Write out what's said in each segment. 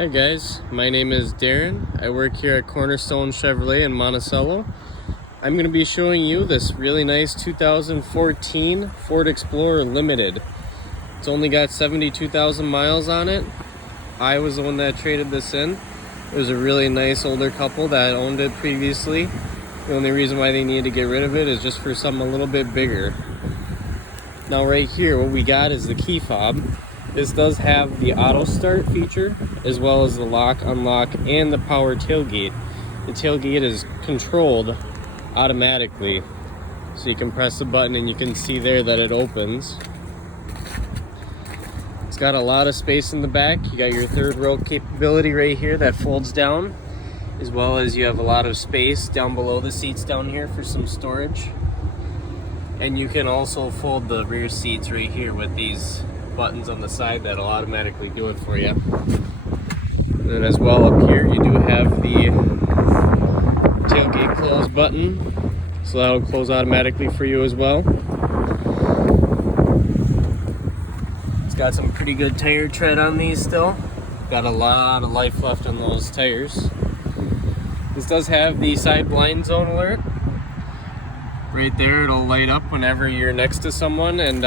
Hi guys, my name is Darren. I work here at Cornerstone Chevrolet in Monticello. I'm going to be showing you this really nice 2014 Ford Explorer Limited. It's only got 72,000 miles on it. I was the one that traded this in. It was a really nice older couple that owned it previously. The only reason why they needed to get rid of it is just for something a little bit bigger. Now right here, what we got is the key fob. This does have the auto start feature, as well as the lock, unlock, and the power tailgate. The tailgate is controlled automatically. So you can press the button and you can see there that it opens. It's got a lot of space in the back. You got your third row capability right here that folds down, as well as you have a lot of space down below the seats down here for some storage. And you can also fold the rear seats right here with these buttons on the side that'll automatically do it for you. And then as well up here you do have the tailgate close button, so that'll close automatically for you as well. It's got some pretty good tire tread on these still. Got a lot of life left on those tires. This does have the side blind zone alert. Right there, it'll light up whenever you're next to someone, and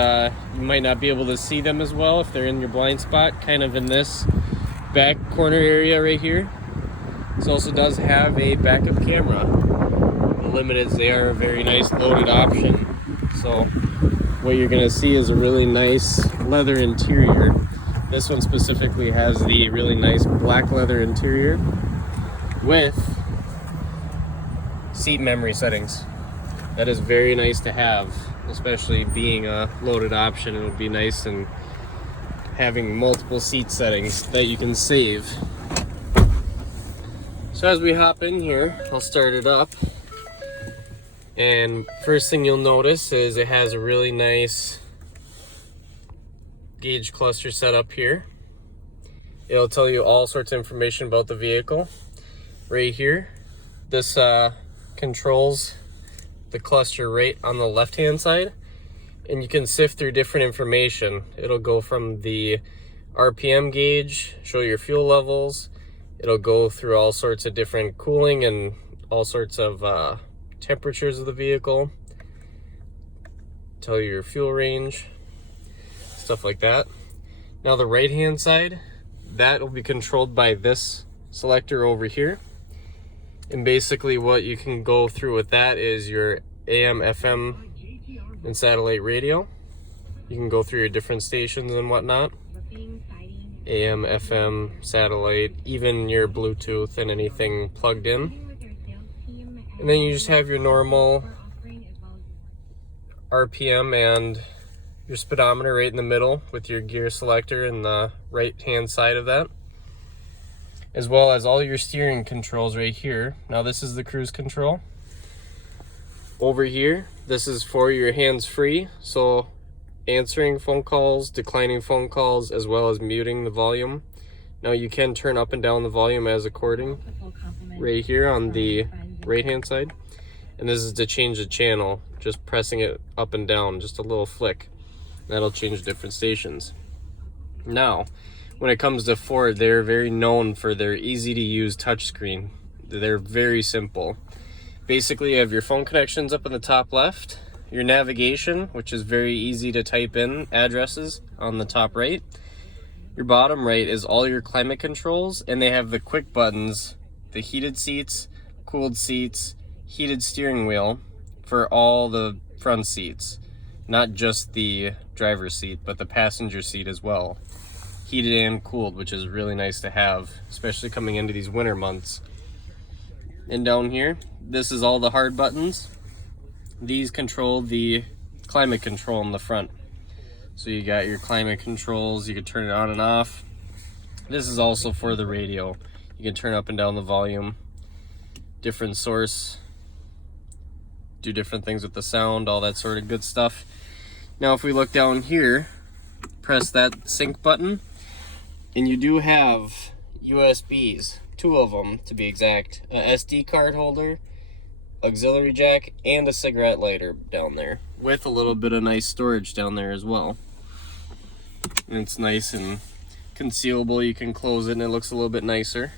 you might not be able to see them as well if they're in your blind spot, kind of in this back corner area right here. This also does have a backup camera. The Limiteds, they are a very nice loaded option. So what you're gonna see is a really nice leather interior. This one specifically has the really nice black leather interior with seat memory settings. That is very nice to have, especially being a loaded option. It would be nice and having multiple seat settings that you can save. So as we hop in here, I'll start it up. And first thing you'll notice is it has a really nice gauge cluster set up here. It'll tell you all sorts of information about the vehicle. Right here, this controls the cluster right on the left hand side, and you can sift through different information. It'll go from the RPM gauge, show your fuel levels. It'll go through all sorts of different cooling and all sorts of temperatures of the vehicle, tell you your fuel range, stuff like that. Now the right hand side, that will be controlled by this selector over here. And basically what you can go through with that is your AM, FM, and satellite radio. You can go through your different stations and whatnot. AM, FM, satellite, even your Bluetooth and anything plugged in. And then you just have your normal RPM and your speedometer right in the middle with your gear selector in the right hand side of that, as well as all your steering controls right here. Now this is the cruise control. Over here, this is for your hands-free, so answering phone calls, declining phone calls, as well as muting the volume. Now you can turn up and down the volume as according right here on the right hand side. And this is to change the channel, just pressing it up and down, just a little flick. That'll change different stations. Now, when it comes to Ford, they're very known for their easy to use touchscreen. They're very simple. Basically, you have your phone connections up in the top left, your navigation, which is very easy to type in addresses on the top right. Your bottom right is all your climate controls, and they have the quick buttons, the heated seats, cooled seats, heated steering wheel for all the front seats. Not just the driver's seat, but the passenger seat as well. Heated and cooled, which is really nice to have, especially coming into these winter months. And down here, this is all the hard buttons. These control the climate control in the front. So you got your climate controls, you can turn it on and off. This is also for the radio. You can turn up and down the volume, different source, do different things with the sound, all that sort of good stuff. Now if we look down here, press that sync button, and you do have USBs, 2 of them to be exact, a SD card holder, auxiliary jack, and a cigarette lighter down there, with a little bit of nice storage down there as well. And it's nice and concealable, you can close it and it looks a little bit nicer.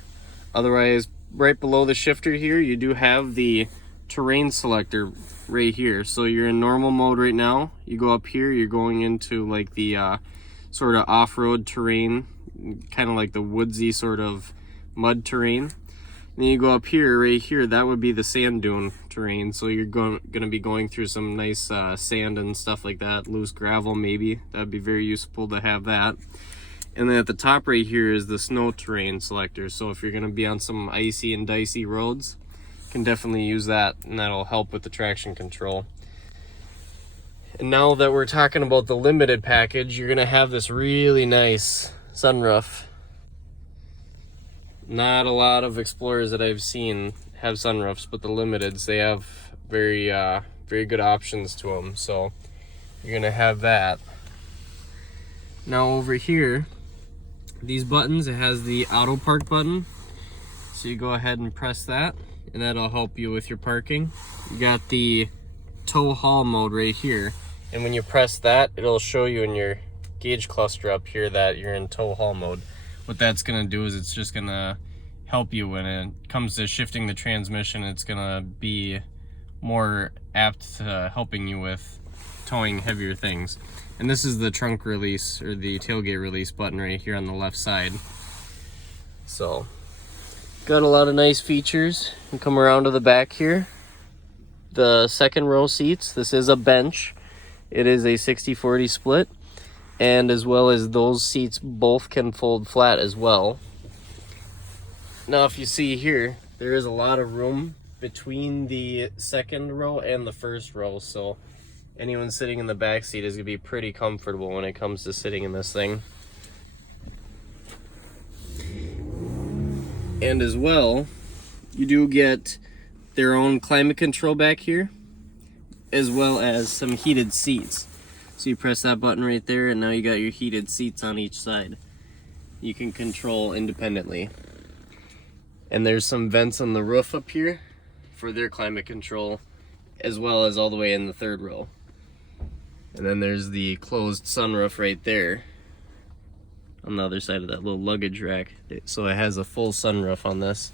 Otherwise, right below the shifter here, you do have the terrain selector right here. So you're in normal mode right now. You go up here, you're going into like the sort of off-road terrain, kind of like the woodsy sort of mud terrain. Then you go up here, right here, that would be the sand dune terrain. So you're going to be going through some nice sand and stuff like that, loose gravel maybe. That'd be very useful to have that. And then at the top right here is the snow terrain selector. So if you're going to be on some icy and dicey roads, you can definitely use that, and that'll help with the traction control. And now that we're talking about the limited package, you're going to have this really nice sunroof. Not a lot of Explorers that I've seen have sunroofs, but the limiteds, they have very good options to them. So you're going to have that. Now over here, these buttons, it has the auto park button, so you go ahead and press that and that'll help you with your parking. You got the tow haul mode right here, and when you press that, it'll show you in your gauge cluster up here that you're in tow haul mode. What that's gonna do is it's just gonna help you when it comes to shifting the transmission. It's gonna be more apt to helping you with towing heavier things. And this is the trunk release, or the tailgate release button right here on the left side. So, got a lot of nice features. And come around to the back here. The second row seats, this is a bench. It is a 60-40 split. And as well as those seats both can fold flat as well. Now if you see here, there is a lot of room between the second row and the first row. So anyone sitting in the back seat is going to be pretty comfortable when it comes to sitting in this thing. And as well, you do get their own climate control back here, as well as some heated seats. So you press that button right there, and now you got your heated seats on each side. You can control independently. And there's some vents on the roof up here for their climate control, as well as all the way in the third row. And then there's the closed sunroof right there on the other side of that little luggage rack. So it has a full sunroof on this.